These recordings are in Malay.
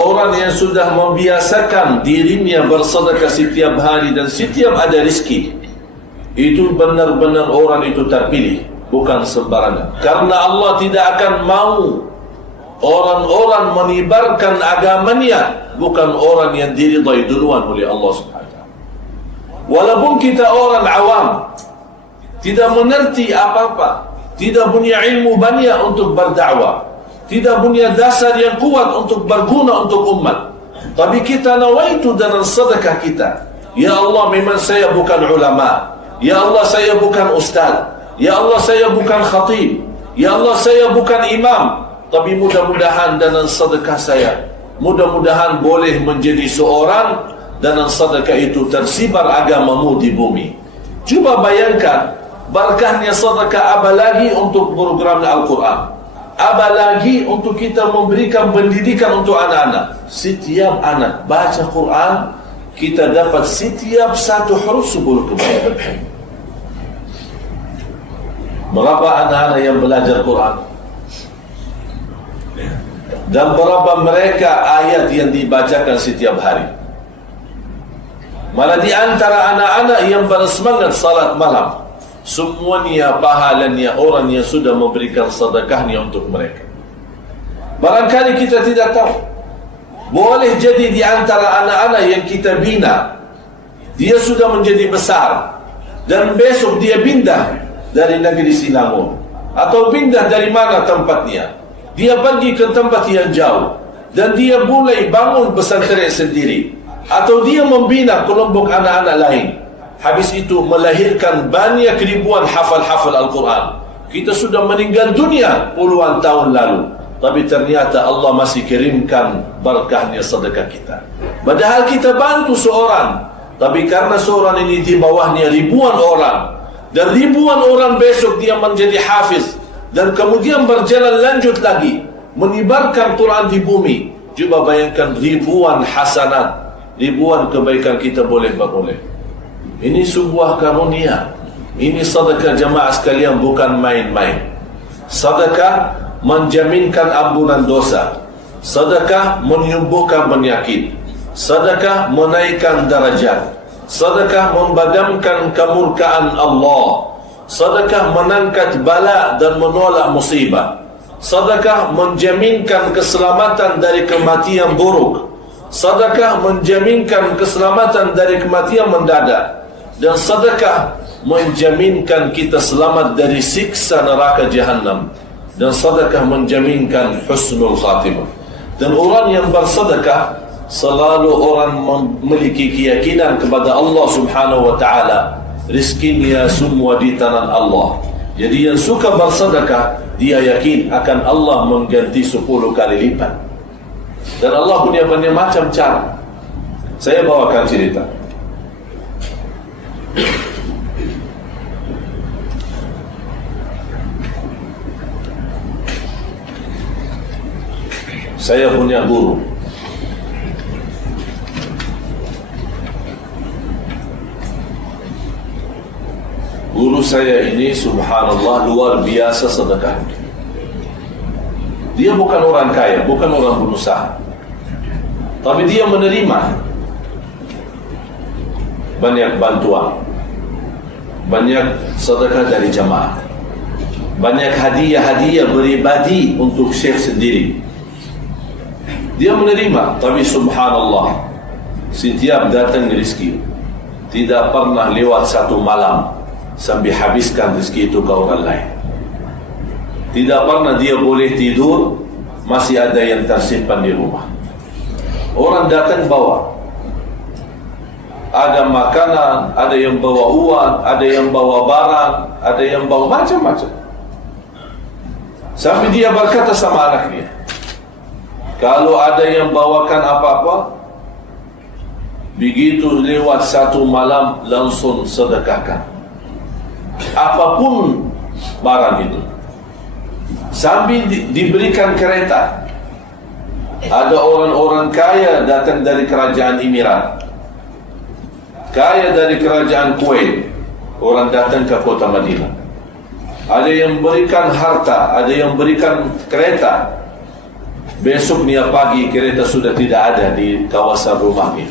Orang yang sudah membiasakan dirinya bersedekah setiap hari dan setiap ada rezeki, itu benar-benar orang itu terpilih, bukan sembarangan. Karena Allah tidak akan mau orang-orang menyebarkan agamanya, bukan orang yang diridai duluan oleh Allah SWT. Walaupun kita orang awam, tidak mengerti apa-apa, tidak punya ilmu banyak untuk berdakwah, tidak punya dasar yang kuat untuk berguna untuk umat, tapi kita nawaitu dengan sedekah kita, ya Allah, memang saya bukan ulama, ya Allah, saya bukan ustaz, ya Allah, saya bukan khatib, ya Allah, saya bukan imam, tapi mudah-mudahan dengan sedekah saya, mudah-mudahan boleh menjadi seorang dengan sedekah itu tersibar agamamu di bumi. Cuba bayangkan berkahnya sedekah, apalagi untuk program Al-Quran, apalagi untuk kita memberikan pendidikan untuk anak-anak. Setiap anak baca Quran, kita dapat setiap satu huruf 10 kebaikan. Berapa anak-anak yang belajar Quran? Dan berapa mereka ayat yang dibacakan setiap hari? Malah di antara anak-anak yang bersemangat salat malam, semuanya pahalanya orang yang sudah memberikan sedekahnya untuk mereka. Barangkali kita tidak tahu, boleh jadi di antara anak-anak yang kita bina, dia sudah menjadi besar, dan besok dia pindah dari negeri Sinangor, atau pindah dari mana tempatnya, dia pergi ke tempat yang jauh, dan dia mulai bangun pesantren sendiri, atau dia membina kelompok anak-anak lain. Habis itu melahirkan banyak ribuan hafal-hafal Al-Quran. Kita sudah meninggal dunia puluhan tahun lalu, tapi ternyata Allah masih kirimkan berkahnya sedekah kita. Padahal kita bantu seorang, tapi karena seorang ini di bawahnya ribuan orang, dan ribuan orang besok dia menjadi hafiz, dan kemudian berjalan lanjut lagi menyebarkan Quran di bumi. Coba bayangkan ribuan hasanat, ribuan kebaikan kita boleh beroleh. Ini sebuah karunia. Ini sedekah jemaah sekalian, bukan main-main. Sedekah menjaminkan ampunan dosa. Sedekah menyembuhkan penyakit. Sedekah menaikkan darajat. Sedekah memadamkan kemurkaan Allah. Sedekah mengangkat bala dan menolak musibah. Sedekah menjaminkan keselamatan dari kematian buruk. Sedekah menjaminkan keselamatan dari kematian mendadak. Dan sedekah menjaminkan kita selamat dari siksa neraka Jahannam. Dan sedekah menjaminkan husnul khatimah. Dan orang yang bersedekah selalu orang memiliki keyakinan kepada Allah Subhanahu wa ta'ala, rizkinya semua di tangan Allah. Jadi yang suka bersedekah, dia yakin akan Allah mengganti 10 kali lipat. Dan Allah punya banyak macam cara. Saya bawakan cerita. Saya punya guru. Guru saya ini subhanallah luar biasa sedekah. Dia bukan orang kaya, bukan orang berusaha, tapi dia menerima banyak bantuan, banyak sedekah dari jamaah, banyak hadiah-hadiah pribadi untuk syekh sendiri. Dia menerima, tapi subhanallah, setiap datang rezeki tidak pernah lewat satu malam sampai habiskan rezeki itu ke orang lain. Tidak pernah dia boleh tidur, masih ada yang tersimpan di rumah. Orang datang bawa, ada makanan, ada yang bawa uang, ada yang bawa barang, ada yang bawa macam-macam. Sampai dia berkata sama anaknya, kalau ada yang bawakan apa-apa, begitu lewat satu malam langsung sedekahkan, apapun barang itu. Sambil diberikan kereta. Ada orang-orang kaya datang dari kerajaan Emirat, kaya dari kerajaan Kuwait, orang datang ke kota Madinah. Ada yang berikan harta, ada yang berikan kereta. Besoknya pagi kereta sudah tidak ada di kawasan rumahnya,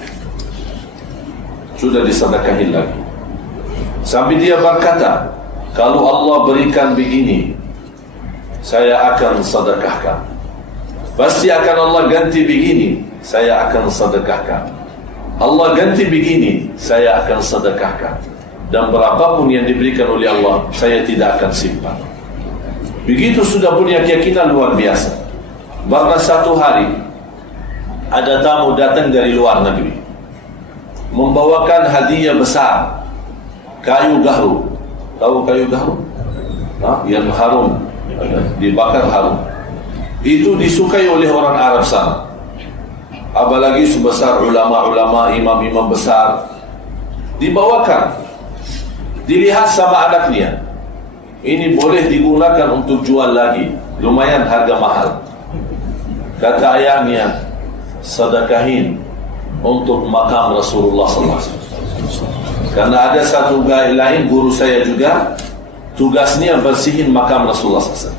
sudah disedekahin lagi. Sampai dia berkata, kalau Allah berikan begini, saya akan sedekahkan. Pasti akan Allah ganti begini, saya akan sedekahkan. Allah ganti begini, saya akan sedekahkan. Dan berapapun yang diberikan oleh Allah, saya tidak akan simpan. Begitu sudah punya keyakinan luar biasa. Karena satu hari ada tamu datang dari luar negeri, membawakan hadiah besar, kayu gahru. Tahu kayu gahru? Yang harum, dibakar harum. Itu disukai oleh orang Arab sana. Apalagi sebesar ulama-ulama, imam-imam besar, dibawakan. Dilihat sama anaknya, ini boleh digunakan untuk jual lagi, lumayan harga mahal. Kata ayahnya, sedekahin untuk makam Rasulullah SAW. Karena ada satu lain guru saya juga, tugasnya bersihin makam Rasulullah SAW.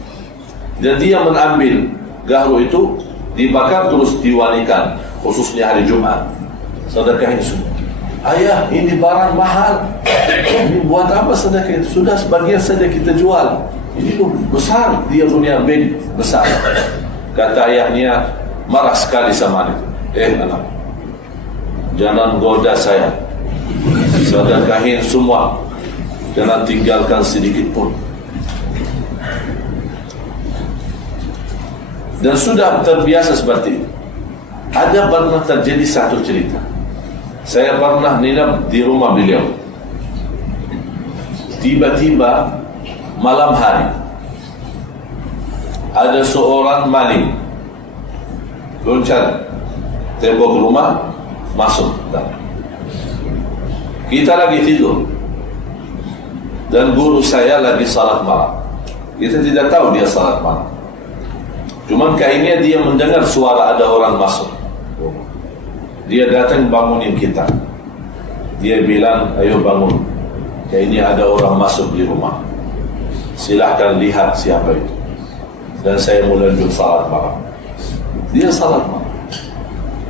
Dan dia mengambil gahru itu, dibakar terus diwanikan, khususnya hari Jumat. Sedekahin semua. Ayah, ini barang mahal. Ini buat apa sedekah? Sudah sebagian saja kita jual. Ini besar, dia punya beg besar. Kata ayahnya, marah sekali sama itu. Anak, jangan goda saya. Sedekahin semua, jangan tinggalkan sedikit pun. Dan sudah terbiasa seperti itu. Ada pernah terjadi satu cerita. Saya pernah nginap di rumah beliau. Tiba-tiba malam hari ada seorang maling loncat tembok rumah, masuk. Kita lagi tidur dan guru saya lagi salat malam. Kita tidak tahu dia salat malam. Cuman kayaknya dia mendengar suara ada orang masuk. Dia datang bangunin kita. Dia bilang, ayo bangun, kayaknya ada orang masuk di rumah. Silahkan lihat siapa itu. Dan saya mulai lanjut salat malam. Dia salat malam.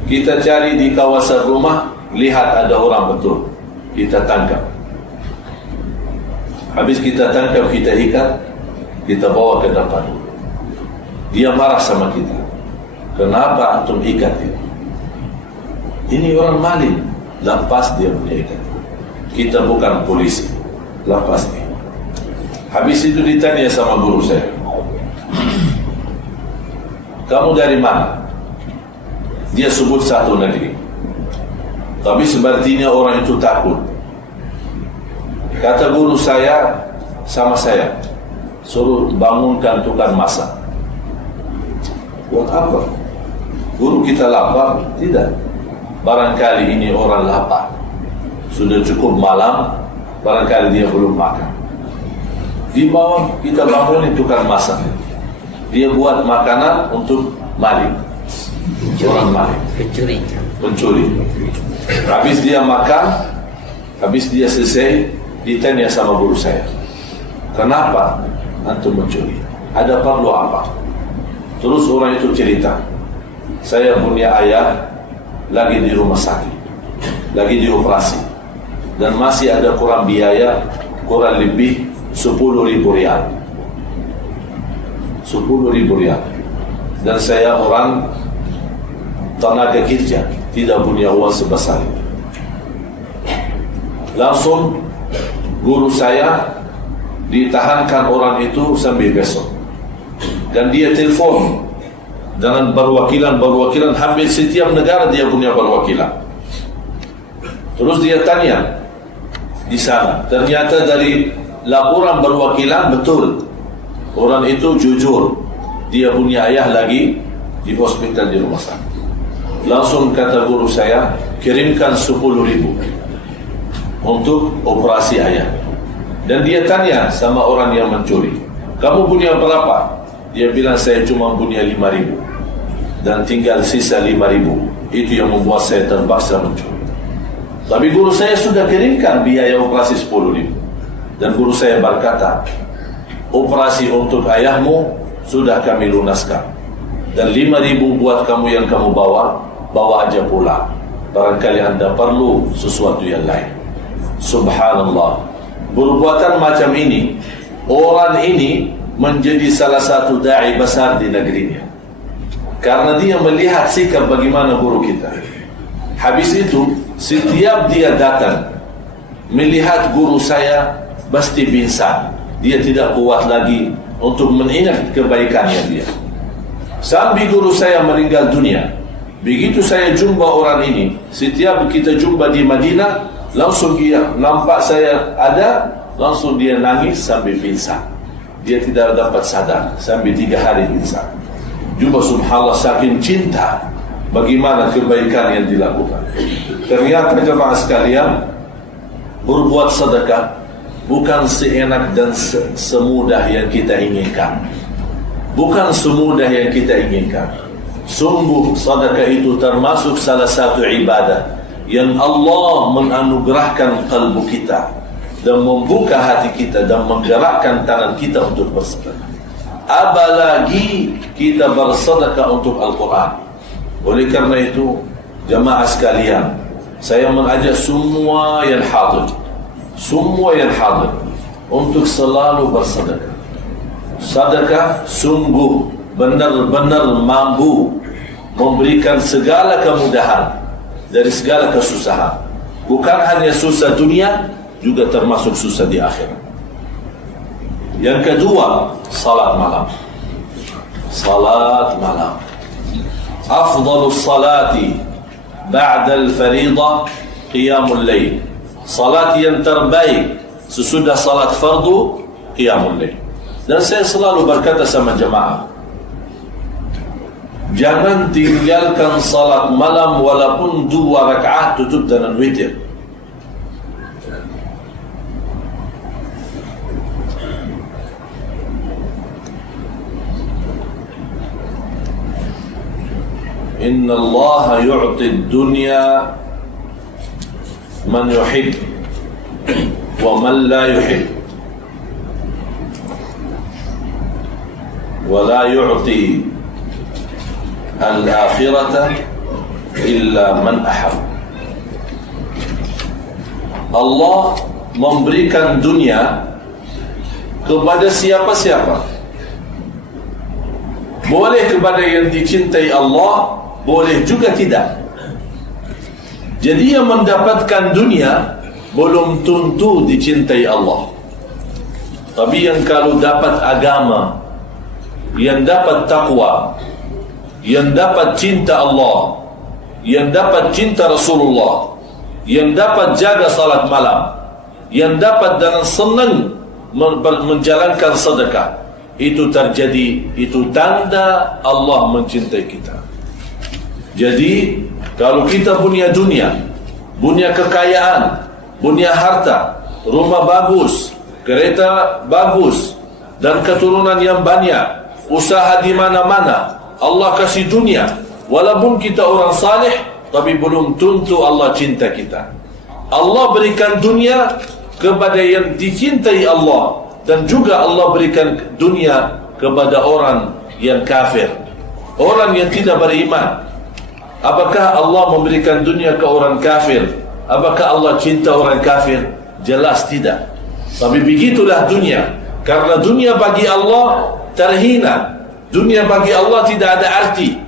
Kita cari di kawasan rumah, lihat ada orang betul. Kita tangkap. Habis kita tangkap, kita ikat, kita bawa ke depan. Dia marah sama kita. Kenapa antum ikat ini? Ini orang maling. Lepas dia punya ikat. Kita bukan polisi. Lepas dia. Habis itu ditanya sama guru saya, kamu dari mana? Dia sebut satu negeri. Tapi sepertinya orang itu takut. Kata guru saya sama saya, suruh bangunkan tukang masak. Buat apa? Guru kita lapar? Tidak. Barangkali ini orang lapar, sudah cukup malam, barangkali dia belum makan. Di bawah kita bangunin tukang masak. Dia buat makanan untuk maling. Orang maling, pencuri. Habis dia makan, habis dia selesai, ditanya sama guru saya, kenapa antum mencuri? Ada perlu apa? Terus orang itu cerita, saya punya ayah lagi di rumah sakit, lagi dioperasi, dan masih ada kurang biaya, kurang lebih 10.000 rial. 10.000 rial. Dan saya orang tenaga kerja, tidak punya uang sebesar itu. Langsung guru saya ditahankan orang itu sampai besok. Dan dia telepon dengan perwakilan, hampir setiap negara dia punya perwakilan. Terus dia tanya di sana, ternyata dari laporan perwakilan betul, orang itu jujur, dia punya ayah lagi di hospital di rumah sakit. Langsung kata guru saya, kirimkan 10.000 untuk operasi ayah. Dan dia tanya sama orang yang mencuri, kamu punya berapa? Dia bilang, saya cuma punya 5.000 dan tinggal sisa 5.000. Itu yang membuat saya terpaksa mencuri. Tapi guru saya sudah kirimkan biaya operasi 10.000. Dan guru saya berkata, operasi untuk ayahmu sudah kami lunaskan Dan 5.000 buat kamu yang kamu bawa aja pulang. Barangkali anda perlu sesuatu yang lain. Subhanallah. Perbuatan macam ini, orang ini menjadi salah satu da'i besar di negerinya, karena dia melihat sikap bagaimana guru kita. Habis itu, setiap dia datang melihat guru saya pasti pingsan. Dia tidak kuat lagi untuk mengingat kebaikannya dia. Sampai guru saya meninggal dunia. Begitu saya jumpa orang ini, setiap kita jumpa di Madinah, langsung dia nampak saya ada, langsung dia nangis sampai pingsan. Dia tidak dapat sadar sampai 3 hari pingsan. Juga subhanallah, saking cinta bagaimana kebaikan yang dilakukan. Ternyata jemaah sekalian, berbuat sedekah bukan seenak dan semudah yang kita inginkan. Bukan semudah yang kita inginkan. Sungguh sedekah itu termasuk salah satu ibadah yang Allah menganugerahkan kalbu kita dan membuka hati kita dan menggerakkan tangan kita untuk bersedekah. Apalagi kita bersedekah untuk Al-Quran. Oleh karena itu, jemaah sekalian, saya mengajak semua yang hadir untuk selalu bersedekah. Sedekah sungguh benar-benar mampu memberikan segala kemudahan dari segala kesusahan. Bukan hanya susah dunia, juga termasuk susah di akhirat. Yang kedua, salat malam. Salat malam. Afdalus salati ba'da al-fariḍah qiyamul lail. Salat yang terbaik sesudah salat fardu qiyamul lail. Dan saya selalu berkata sama jemaah, jangan tinggalkan salat malam walaupun 2 rakaat tutup dengan witir. Inna Allah yu'ti ad-dunya man yuhib wa man la yuhib, wa la yu'ti al-akhirata illa man ahab. Allah memberikan dunia kepada siapa-siapa. Boleh kepada yang dicintai Allah, boleh juga tidak. Jadi yang mendapatkan dunia belum tentu dicintai Allah. Tapi yang kalau dapat agama, yang dapat takwa, yang dapat cinta Allah, yang dapat cinta Rasulullah, yang dapat jaga salat malam, yang dapat dengan senang menjalankan sedekah, itu terjadi, itu tanda Allah mencintai kita. Jadi kalau kita punya dunia, punya kekayaan, punya harta, rumah bagus, kereta bagus, dan keturunan yang banyak, usaha di mana-mana, Allah kasih dunia, walaupun kita orang saleh, tapi belum tentu Allah cinta kita. Allah berikan dunia kepada yang dicintai Allah, dan juga Allah berikan dunia kepada orang yang kafir, orang yang tidak beriman. Apakah Allah memberikan dunia ke orang kafir? Apakah Allah cinta orang kafir? Jelas tidak. Tapi begitulah dunia. Karena dunia bagi Allah terhina, dunia bagi Allah tidak ada arti.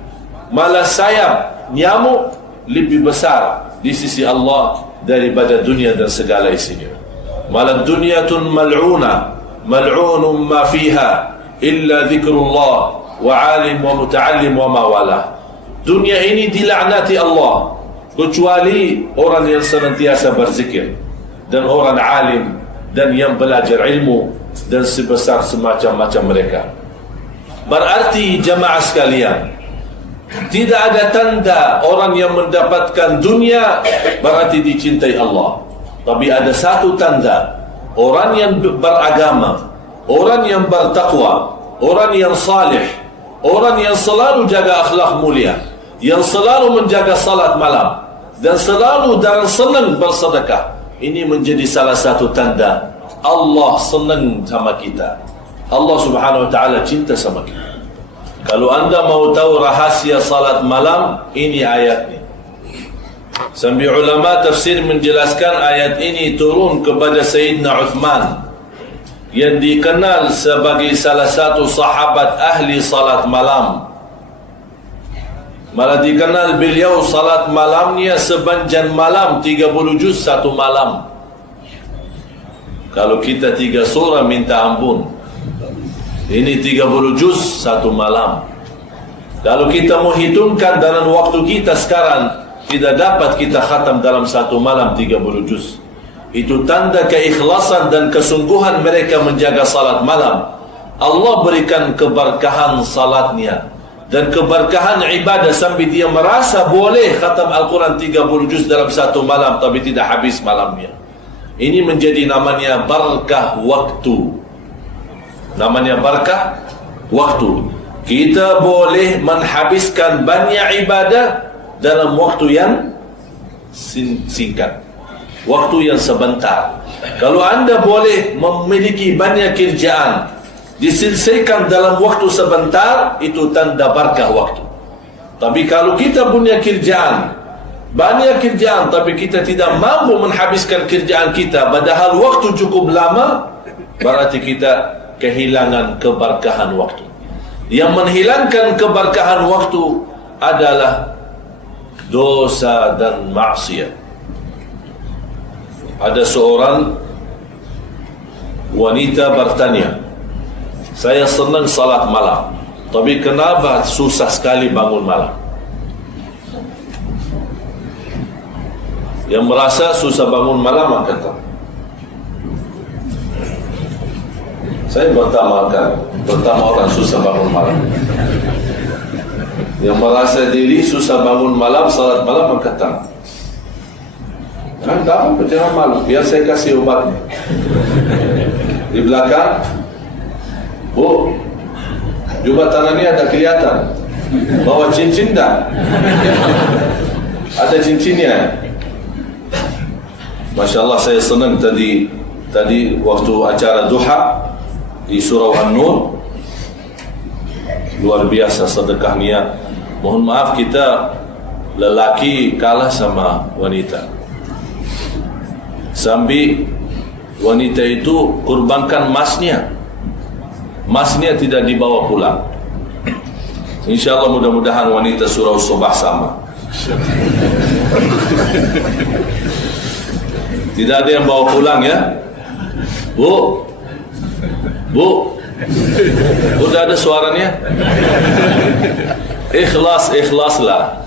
Malah sayap nyamuk lebih besar di sisi Allah daripada dunia dan segala isinya. Malah dunyatun mal'una, mal'unun ma fiha illa zikrullah wa alim wa muta'allim wa mawala. Dunia ini dilaknati Allah kecuali orang yang senantiasa berzikir dan orang alim dan yang belajar ilmu dan sebesar semacam-macam mereka. Berarti jemaah sekalian, tidak ada tanda orang yang mendapatkan dunia berarti dicintai Allah. Tapi ada satu tanda, orang yang beragama, orang yang bertakwa, orang yang salih, orang yang selalu jaga akhlak mulia, yang selalu menjaga salat malam, dan selalu dan senang bersedekah. Ini menjadi salah satu tanda Allah senang sama kita, Allah subhanahu wa ta'ala cinta sama kita. Kalau anda mau tahu rahasia salat malam, ini ayatnya. Sambil ulama tafsir menjelaskan ayat ini turun kepada Sayyidina Uthman, yang dikenal sebagai salah satu sahabat ahli salat malam. Malah dikenal beliau salat malamnya sepanjang malam 30 juz satu malam. Kalau kita 3 surah minta ampun, ini 30 juz satu malam. Kalau kita mau hitungkan dalam waktu kita sekarang, tidak dapat kita khatam dalam satu malam 30 juz. Itu tanda keikhlasan dan kesungguhan mereka menjaga salat malam. Allah berikan keberkahan salatnya dan keberkahan ibadah sampai dia merasa boleh khatam Al-Quran 30 juz dalam satu malam, tapi tidak habis malamnya. Ini menjadi namanya barakah waktu. Namanya barakah waktu. Kita boleh menghabiskan banyak ibadah dalam waktu yang singkat, waktu yang sebentar. Kalau anda boleh memiliki banyak kerjaan, diselesaikan dalam waktu sebentar, itu tanda barakah waktu. Tapi kalau kita punya kerjaan, banyak kerjaan, tapi kita tidak mampu menghabiskan kerjaan kita, padahal waktu cukup lama, berarti kita kehilangan keberkahan waktu. Yang menghilangkan keberkahan waktu adalah dosa dan maksiat. Ada seorang wanita bertanya, saya senang salat malam, tapi kenapa susah sekali bangun malam? Yang merasa susah bangun malam, kata, saya pertama orang susah bangun malam. Yang merasa diri susah bangun malam, salat malam, kata, tak apa, jangan malu, biar saya kasih obatnya. Di belakang, Bu, jubah tangan ini ada kelihatan, bawa cincin tak? Ada cincinnya. Masya Allah, saya senang tadi waktu acara duha di surau An-Nur, luar biasa sedekah niat. Mohon maaf, kita lelaki kalah sama wanita. Sambil wanita itu kurbankan masnya tidak dibawa pulang. Insya Allah mudah-mudahan wanita surau Subah sama. Tidak ada yang bawa pulang ya. Bu, udah ada suaranya. Ikhlaslah.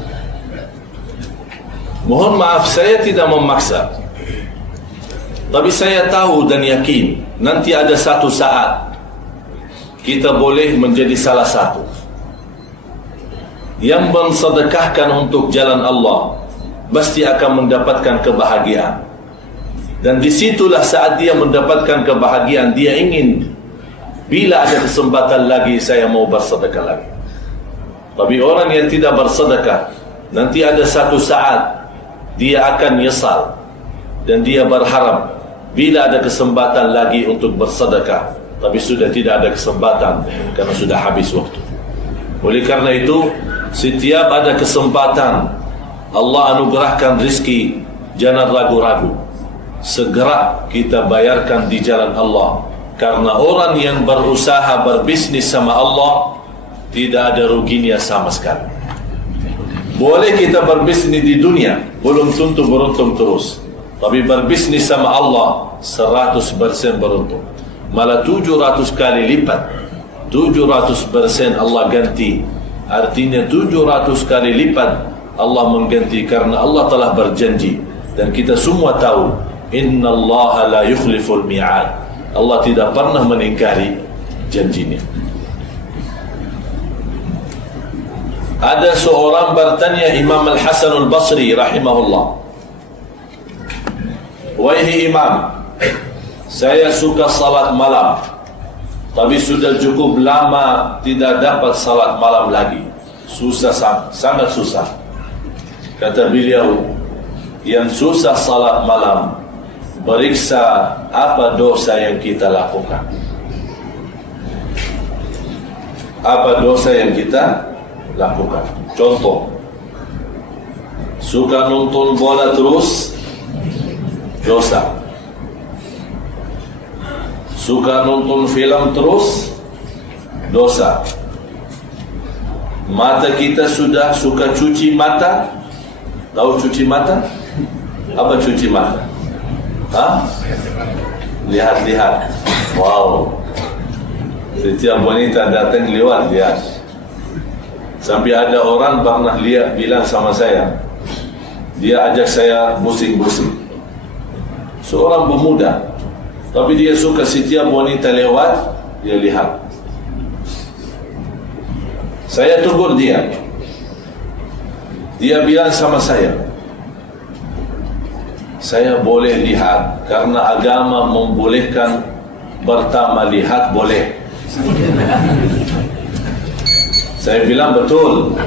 Mohon maaf, saya tidak memaksa, tapi saya tahu dan yakin nanti ada satu saat kita boleh menjadi salah satu yang mensedekahkan untuk jalan Allah, pasti akan mendapatkan kebahagiaan. Dan disitulah saat dia mendapatkan kebahagiaan, dia ingin, bila ada kesempatan lagi saya mau bersedekah lagi. Tapi orang yang tidak bersedekah, nanti ada satu saat dia akan nyesal, dan dia berharap bila ada kesempatan lagi untuk bersedekah, tapi sudah tidak ada kesempatan karena sudah habis waktu. Oleh karena itu, setiap ada kesempatan Allah anugerahkan rizki, jangan ragu-ragu, segera kita bayarkan di jalan Allah. Karena orang yang berusaha berbisnis sama Allah tidak ada ruginya sama sekali. Boleh kita berbisnis di dunia, belum tentu beruntung terus, tapi berbisnis sama Allah 100% beruntung, malah 700 kali lipat. 700% Allah ganti, artinya 700 kali lipat Allah mengganti, karena Allah telah berjanji. Dan kita semua tahu, innallaha la yukhliful mi'ad, Allah tidak pernah mengingkari janjinya. Ada seorang bertanya Imam Al-Hasan Al-Basri rahimahullah, wahai Imam, saya suka salat malam, tapi sudah cukup lama tidak dapat salat malam lagi. Susah, sangat susah. Kata beliau, yang susah salat malam, periksa apa dosa yang kita lakukan. apa dosa yang kita lakukan. Contoh, suka nonton bola terus, dosa. Suka nonton film terus, dosa. Mata kita sudah suka cuci mata. Tahu cuci mata? Apa cuci mata? Lihat-lihat. Wow. Setiap wanita datang lewat lihat. Sampai ada orang pernah lihat bilang sama saya, dia ajak saya busing-busing. Seorang pemuda, tapi dia suka setiap wanita lewat, dia lihat. Saya tegur dia. Dia bilang sama saya boleh lihat karena agama membolehkan pertama lihat boleh. Saya bilang betul,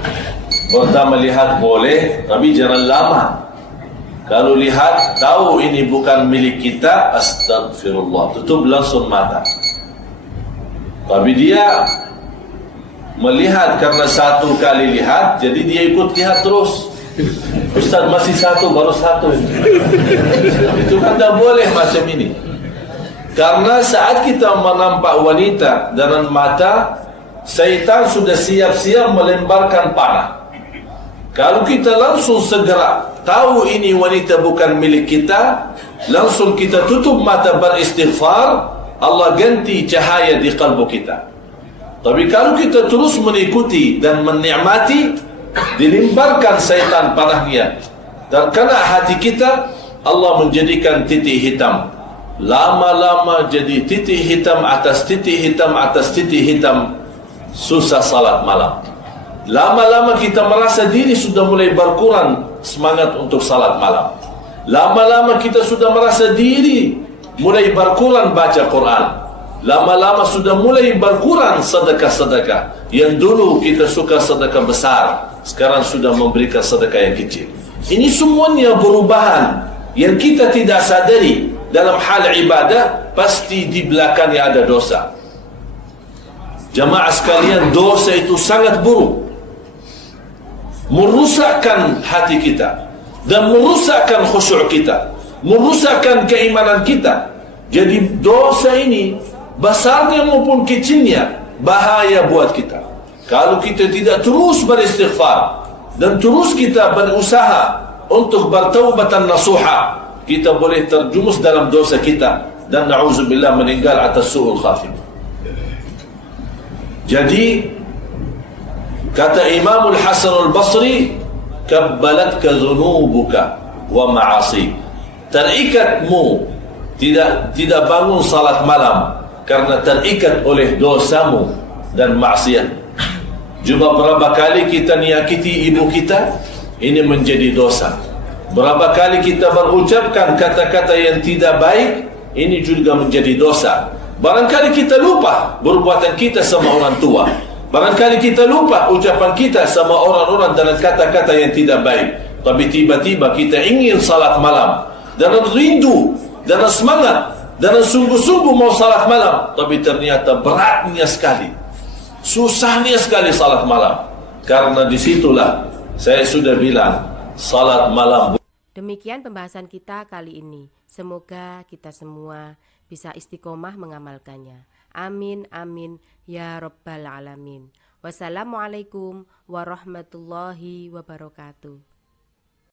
pertama lihat boleh, tapi jangan lama. Kalau lihat tahu ini bukan milik kita, astagfirullah, tutup langsung mata. Tapi dia melihat karena satu kali lihat, jadi dia ikut lihat terus. Ustaz masih satu, baru satu. Itu kan tak boleh macam ini. Karena saat kita menampak wanita dengan mata, syaitan sudah siap-siap melemparkan panah. Kalau kita langsung segera tahu ini wanita bukan milik kita, langsung kita tutup mata beristighfar, Allah ganti cahaya di kalbu kita. Tapi kalau kita terus mengikuti dan menikmati, dilemparkan syaitan panahnya dan kena hati kita, Allah menjadikan titik hitam. Lama-lama jadi titik hitam atas titik hitam atas titik hitam. Susah salat malam. Lama-lama kita merasa diri sudah mulai berkurang semangat untuk salat malam. Lama-lama kita sudah merasa diri mulai berkurang baca Quran. Lama-lama sudah mulai berkurang sedekah-sedekah. Yang dulu kita suka sedekah besar, sekarang sudah memberikan sedekah yang kecil. Ini semuanya perubahan yang kita tidak sadari. Dalam hal ibadah, pasti di belakangnya ada dosa. Jamaah sekalian, dosa itu sangat buruk, merusakkan hati kita dan merusakkan khusyuk kita, merusakkan keimanan kita. Jadi dosa ini, besarnya maupun kecilnya, bahaya buat kita. Kalau kita tidak terus beristighfar dan terus kita berusaha untuk bertaubatan nasuha, kita boleh terjumus dalam dosa kita dan na'udzubillah meninggal atas su'ul khatimah. Jadi kata Imam Al-Hasan Al-Basri, kabbalatka dhunubuka wa ma'asi. Terikatmu, tidak bangun salat malam karena terikat oleh dosamu dan maksiat. Juga berapa kali kita menyakiti ibu kita, ini menjadi dosa. Berapa kali kita berucapkan kata-kata yang tidak baik, ini juga menjadi dosa. Barangkali kita lupa perbuatan kita sama orang tua. Barangkali kita lupa ucapan kita sama orang-orang dengan kata-kata yang tidak baik. Tapi tiba-tiba kita ingin salat malam, dan rindu, dan semangat, dan sungguh-sungguh mau salat malam. Tapi ternyata beratnya sekali, susahnya sekali salat malam. Karena disitulah saya sudah bilang, salat malam. Demikian pembahasan kita kali ini. Semoga kita semua bisa istiqomah mengamalkannya. Amin, amin, ya Rabbal Alamin. Wassalamualaikum warahmatullahi wabarakatuh.